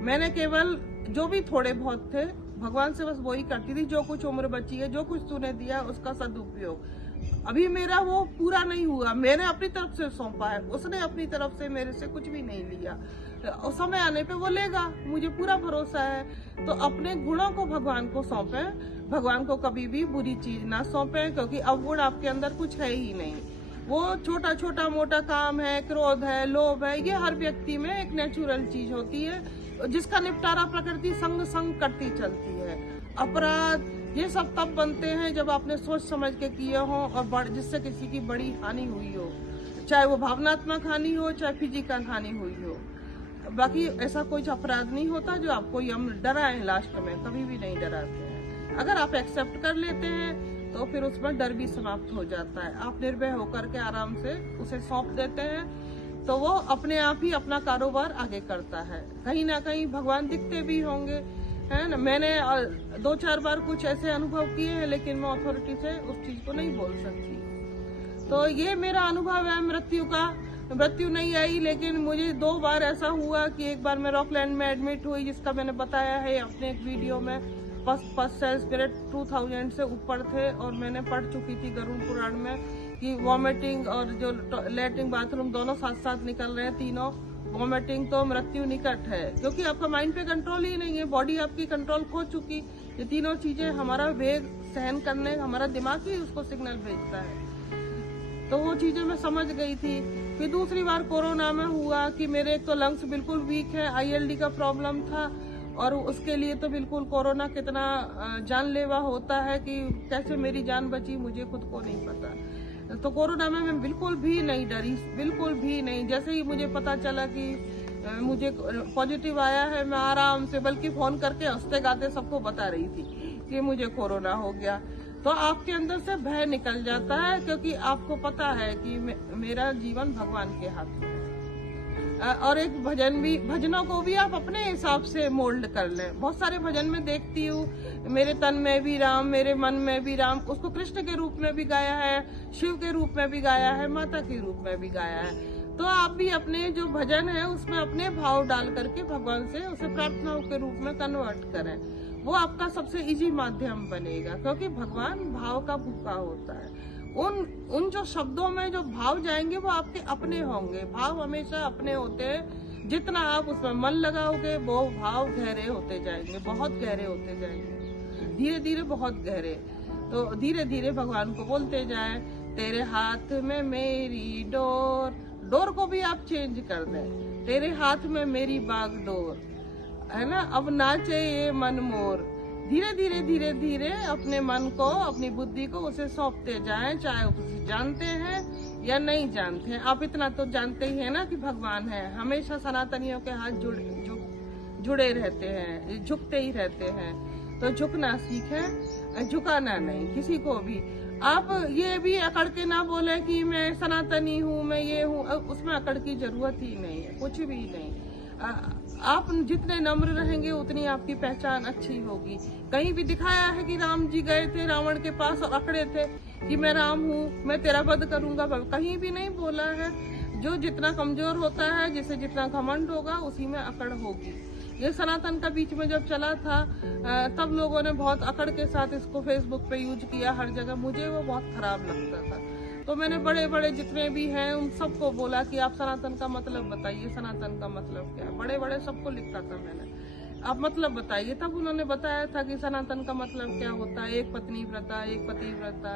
मैंने केवल जो भी थोड़े बहुत थे भगवान से बस वही करती थी, जो कुछ उम्र बची है, जो कुछ तूने दिया उसका सदुपयोग। अभी मेरा वो पूरा नहीं हुआ, मैंने अपनी तरफ से सौंपा है, उसने अपनी तरफ से मेरे से कुछ भी नहीं लिया। उस समय आने पे वो लेगा, मुझे पूरा भरोसा है। तो अपने गुणों को भगवान को सौंपे, भगवान को कभी भी बुरी चीज ना सौंपे, क्योंकि अवगुण आपके अंदर कुछ है ही नहीं। वो छोटा छोटा मोटा काम है, क्रोध है, लोभ है, ये हर व्यक्ति में एक नेचुरल चीज होती है, जिसका निपटारा प्रकृति संग संग करती चलती है। अपराध ये सब तब बनते हैं जब आपने सोच समझ के किए हो और जिससे किसी की बड़ी हानि हुई हो, चाहे वो भावनात्मक हानि हो, चाहे फिजिकल हानि हुई हो। बाकी ऐसा कोई अपराध नहीं होता जो आपको हम डराएं, लास्ट में कभी भी नहीं डराते हैं। अगर आप एक्सेप्ट कर लेते हैं तो फिर उसमें डर भी समाप्त हो जाता है। आप निर्भय होकर के आराम से उसे सौंप देते हैं तो वो अपने आप ही अपना कारोबार आगे करता है। कहीं ना कहीं भगवान दिखते भी होंगे, है ना। मैंने 2-4 बार कुछ ऐसे अनुभव किए हैं, लेकिन मैं अथॉरिटी से उस चीज को नहीं बोल सकती। तो ये मेरा अनुभव है मृत्यु का। मृत्यु नहीं आई, लेकिन मुझे 2 बार ऐसा हुआ कि एक बार मैं रॉकलैंड में एडमिट हुई, जिसका मैंने बताया है अपने एक वीडियो में। फर्स्ट सेल स्पिरिट 2000 से ऊपर थे और मैंने पढ़ चुकी थी गरुड़ पुराण में कि वॉमिटिंग और जो लैट्रिन बाथरूम दोनों साथ साथ निकल रहे हैं, तीनों। वॉमिटिंग तो मृत्यु निकट है, क्योंकि आपका माइंड पे कंट्रोल ही नहीं है, बॉडी आपकी कंट्रोल खो चुकी। ये तीनों चीजें हमारा वेग सहन करने, हमारा दिमाग ही उसको सिग्नल भेजता है। तो वो चीजें मैं समझ गई थी। फिर दूसरी बार कोरोना में हुआ कि मेरे एक तो लंग्स बिल्कुल वीक है, ILD का प्रॉब्लम था, और उसके लिए तो बिल्कुल कोरोना कितना जानलेवा होता है कि कैसे मेरी जान बची मुझे खुद को नहीं पता। तो कोरोना में मैं बिल्कुल भी नहीं डरी, बिल्कुल भी नहीं। जैसे ही मुझे पता चला कि मुझे पॉजिटिव आया है, मैं आराम से, बल्कि फोन करके हंसते गाते सबको बता रही थी कि मुझे कोरोना हो गया। तो आपके अंदर से भय निकल जाता है, क्योंकि आपको पता है कि मेरा जीवन भगवान के हाथ में है। और एक भजनों को भी आप अपने हिसाब से मोल्ड कर लें। बहुत सारे भजन में देखती हूँ, मेरे तन में भी राम, मेरे मन में भी राम, उसको कृष्ण के रूप में भी गाया है, शिव के रूप में भी गाया है, माता के रूप में भी गाया है। तो आप भी अपने जो भजन है उसमें अपने भाव डाल करके भगवान से उसे प्रार्थनाओं के रूप में कन्वर्ट करें। वो आपका सबसे इजी माध्यम बनेगा, क्योंकि भगवान भाव का भूखा होता है। उन जो शब्दों में जो भाव जाएंगे वो आपके अपने होंगे। भाव हमेशा अपने होते हैं, जितना आप उसमें मन लगाओगे वो भाव गहरे होते जाएंगे, बहुत गहरे होते जाएंगे, धीरे धीरे बहुत गहरे। तो धीरे धीरे भगवान को बोलते जाए, तेरे हाथ में मेरी डोर, डोर को भी आप चेंज कर दें, तेरे हाथ में मेरी बागडोर, है ना, अब नाचे ये मन मोर। धीरे धीरे धीरे धीरे अपने मन को, अपनी बुद्धि को उसे सौंपते जाएं, चाहे उसे जानते हैं या नहीं जानते हैं। आप इतना तो जानते ही है ना कि भगवान है। हमेशा सनातनियों के हाथ जुड़े रहते हैं, झुकते ही रहते हैं। तो झुकना सीखें, झुकाना नहीं किसी को भी। आप ये भी अकड़ के ना बोले कि मैं सनातनी हूँ, मैं ये हूँ, उसमें अकड़ की जरूरत ही नहीं है, कुछ भी नहीं। आप जितने नम्र रहेंगे उतनी आपकी पहचान अच्छी होगी। कहीं भी दिखाया है कि राम जी गए थे रावण के पास और अकड़े थे कि मैं राम हूँ, मैं तेरा वध करूंगा, कहीं भी नहीं बोला है। जो जितना कमजोर होता है, जिसे जितना घमंड होगा, उसी में अकड़ होगी। ये सनातन का बीच में जब चला था तब लोगों ने बहुत अकड़ के साथ इसको फेसबुक पे यूज किया हर जगह, मुझे वो बहुत खराब लगता था। तो मैंने बड़े बड़े जितने भी हैं उन सबको बोला कि आप सनातन का मतलब बताइए, सनातन का मतलब क्या है। बड़े बड़े सबको लिखता था मैंने, आप मतलब बताइए। तब उन्होंने बताया था कि सनातन का मतलब क्या होता है, एक पत्नी व्रता, एक पति व्रता,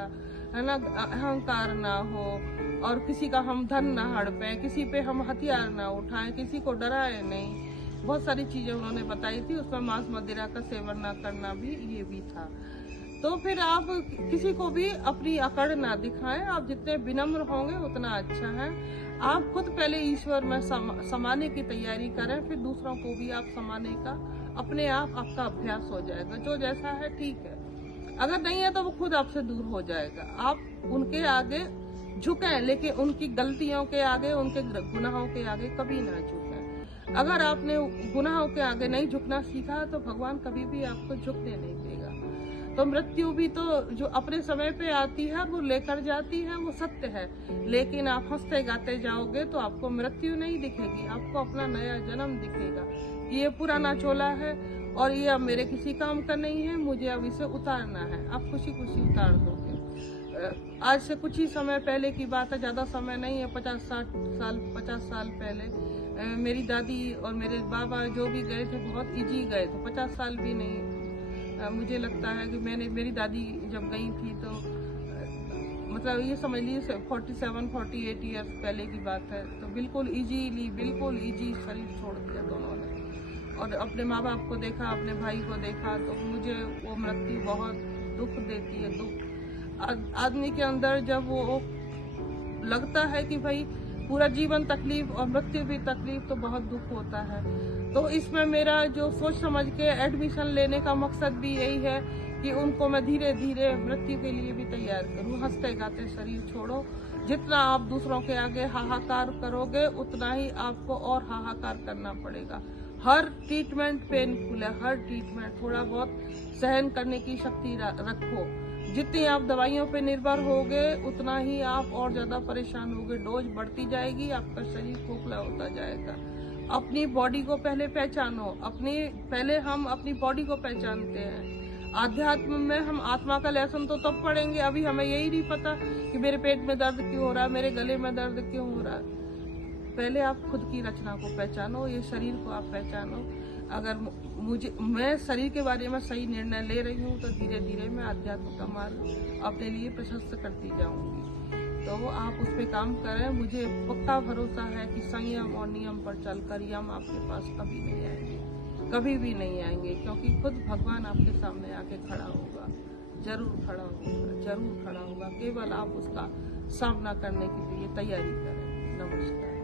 है ना, अहंकार ना हो, और किसी का हम धन ना हड़पें, किसी पे हम हथियार ना उठाएं, किसी को डराए नहीं। बहुत सारी चीजें उन्होंने बताई थी, उसमें मांस मदिरा का सेवन ना करना भी ये भी था। तो फिर आप किसी को भी अपनी अकड़ ना दिखाएं। आप जितने विनम्र होंगे उतना अच्छा है। आप खुद पहले ईश्वर में समाने की तैयारी करें, फिर दूसरों को भी आप समाने का अपने आप आपका अभ्यास हो जाएगा। जो जैसा है ठीक है, अगर नहीं है तो वो खुद आपसे दूर हो जाएगा। आप उनके आगे झुकें, लेकिन उनकी गलतियों के आगे, उनके गुनाहों के आगे कभी ना झुकें। अगर आपने गुनाहों के आगे नहीं झुकना सीखा तो भगवान कभी भी आपको झुकने नहीं देगा। तो मृत्यु भी तो जो अपने समय पे आती है वो लेकर जाती है, वो सत्य है। लेकिन आप हंसते गाते जाओगे तो आपको मृत्यु नहीं दिखेगी, आपको अपना नया जन्म दिखेगा। कि ये पुराना चोला है और ये अब मेरे किसी काम का नहीं है, मुझे अब इसे उतारना है। आप खुशी खुशी उतार दोगे। आज से कुछ ही समय पहले की बात है, ज़्यादा समय नहीं है, 50 साल पहले मेरी दादी और मेरे बाबा जो भी गए थे बहुत इजी गए थे, 50 साल भी नहीं। मुझे लगता है कि मेरी दादी जब गई थी तो मतलब ये समझ लीजिए 47-48 ईयर्स पहले की बात है। तो बिल्कुल इजी शरीर छोड़ दिया दोनों ने, और अपने माँ बाप को देखा, अपने भाई को देखा, तो मुझे वो मृत्यु बहुत दुख देती है। दुख आदमी के अंदर जब वो लगता है कि भाई पूरा जीवन तकलीफ और मृत्यु भी तकलीफ, तो बहुत दुख होता है। तो इसमें मेरा जो सोच समझ के एडमिशन लेने का मकसद भी यही है कि उनको मैं धीरे धीरे मृत्यु के लिए भी तैयार करूँ। हंसते गाते शरीर छोड़ो। जितना आप दूसरों के आगे हाहाकार करोगे उतना ही आपको और हाहाकार करना पड़ेगा। हर ट्रीटमेंट पेनफुल है, हर ट्रीटमेंट। थोड़ा बहुत सहन करने की शक्ति रखो। जितनी आप दवाइयों पे निर्भर होगे उतना ही आप और ज्यादा परेशान होगे। डोज बढ़ती जाएगी, आपका शरीर खोखला होता जाएगा। अपनी बॉडी को पहले पहचानो। पहले हम अपनी बॉडी को पहचानते हैं। आध्यात्म में हम आत्मा का लेसन तो तब पढ़ेंगे, अभी हमें यही नहीं पता कि मेरे पेट में दर्द क्यों हो रहा है, मेरे गले में दर्द क्यों हो रहा है। पहले आप खुद की रचना को पहचानो, ये शरीर को आप पहचानो। अगर मैं शरीर के बारे में सही निर्णय ले रही हूँ तो धीरे धीरे मैं आध्यात्म का मार्ग अपने लिए प्रशस्त करती जाऊंगी। तो आप उस पर काम करें। मुझे पक्का भरोसा है कि संयम और नियम पर चलकर यम आपके पास कभी नहीं आएंगे, कभी भी नहीं आएंगे, क्योंकि खुद भगवान आपके सामने आके खड़ा होगा। जरूर खड़ा होगा। केवल आप उसका सामना करने के लिए तैयारी करें। नमस्कार।